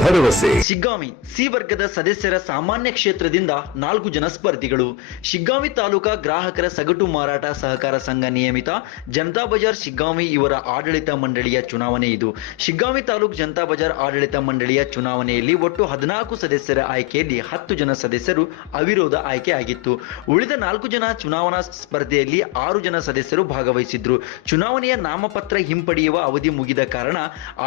ಭರವಸೆ. ಶಿಗ್ಗಾಂವಿ ಸಿ ವರ್ಗದ ಸದಸ್ಯರ ಸಾಮಾನ್ಯ ಕ್ಷೇತ್ರದಿಂದ ನಾಲ್ಕು ಜನ ಸ್ಪರ್ಧಿಗಳು. ಶಿಗ್ಗಾಂವಿ ತಾಲೂಕಾ ಗ್ರಾಹಕರ ಸಗಟು ಮಾರಾಟ ಸಹಕಾರ ಸಂಘ ನಿಯಮಿತ, ಜನತಾ ಬಜಾರ್ ಶಿಗ್ಗಾಂವಿ ಇವರ ಆಡಳಿತ ಮಂಡಳಿಯ ಚುನಾವಣೆ ಇದು. ಶಿಗ್ಗಾಂವಿ ತಾಲೂಕು ಜನತಾ ಬಜಾರ್ ಆಡಳಿತ ಮಂಡಳಿಯ ಚುನಾವಣೆಯಲ್ಲಿ ಒಟ್ಟು ಹದಿನಾಲ್ಕು ಸದಸ್ಯರ ಆಯ್ಕೆಯಲ್ಲಿ ಹತ್ತು ಜನ ಸದಸ್ಯರು ಅವಿರೋಧ ಆಯ್ಕೆ ಆಗಿತ್ತು. ಉಳಿದ ನಾಲ್ಕು ಜನ ಚುನಾವಣಾ ಸ್ಪರ್ಧೆಯಲ್ಲಿ ಆರು ಜನ ಸದಸ್ಯರು ಭಾಗವಹಿಸಿದ್ರು. ಚುನಾವಣೆಯ ನಾಮಪತ್ರ ಹಿಂಪಡೆಯುವ ಅವಧಿ ಮುಗಿದ ಕಾರಣ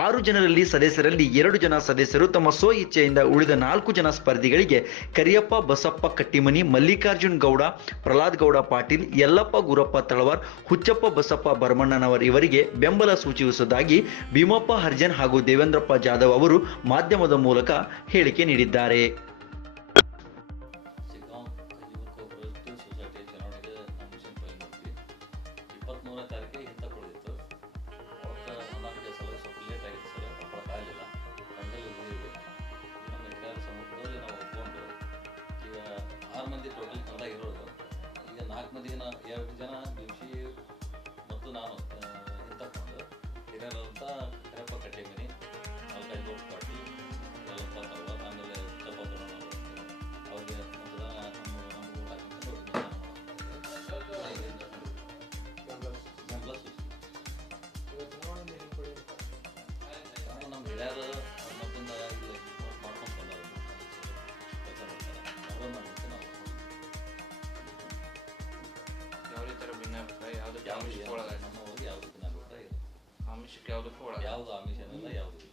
ಆರು ಜನರಲ್ಲಿ ಸದಸ್ಯರಲ್ಲಿ ಎರಡು ಜನ ಸದಸ್ಯರು ತಮ್ಮ ಸ್ವ ಇಚ್ಛೆಯಿಂದ ಉಳಿದ ನಾಲ್ಕು ಜನ ಸ್ಪರ್ಧಿಗಳಿಗೆ ಕರಿಯಪ್ಪ, ಬಸಪ್ಪ, ಕಟ್ಟಿಮನಿ, ಮಲ್ಲಿಕಾರ್ಜುನ್ ಗೌಡ, ಪ್ರಹ್ಲಾದ್ ಗೌಡ ಪಾಟೀಲ್, ಯಲ್ಲಪ್ಪ, ಗುರಪ್ಪ ತಳವಾರ್, ಹುಚ್ಚಪ್ಪ, ಬಸಪ್ಪ ಬರ್ಮಣ್ಣನವರ್ ಇವರಿಗೆ ಬೆಂಬಲ ಸೂಚಿಸುವುದಾಗಿ ಭೀಮಪ್ಪ ಹರ್ಜನ್ ಹಾಗೂ ದೇವೇಂದ್ರಪ್ಪ ಜಾಧವ್ ಅವರು ಮಾಧ್ಯಮದ ಮೂಲಕ ಹೇಳಿಕೆ ನೀಡಿದ್ದಾರೆ. ಶಿಗ್ಗಾಂವ್ ಯುವಕ ಇರೋದು. ಈಗ ನಾಲ್ಕು ಮಂದಿಗೆ ಜನ ಎರಡು ಜನ ದಿವಸಿ ಮತ್ತು ನಾನು ಹಿಂತಕೊಂಡು ಹಿರಿಯರಂತ ಆಮಿಷಕ್ಕೆ ಒಳಗಾಯ್ತು ಆಮಿಷಕ್ಕೆ ಯಾವುದಕ್ಕೂ ಒಳಗೆ ಯಾವುದು ಆಮಿಷನೆಲ್ಲ ಯಾವುದು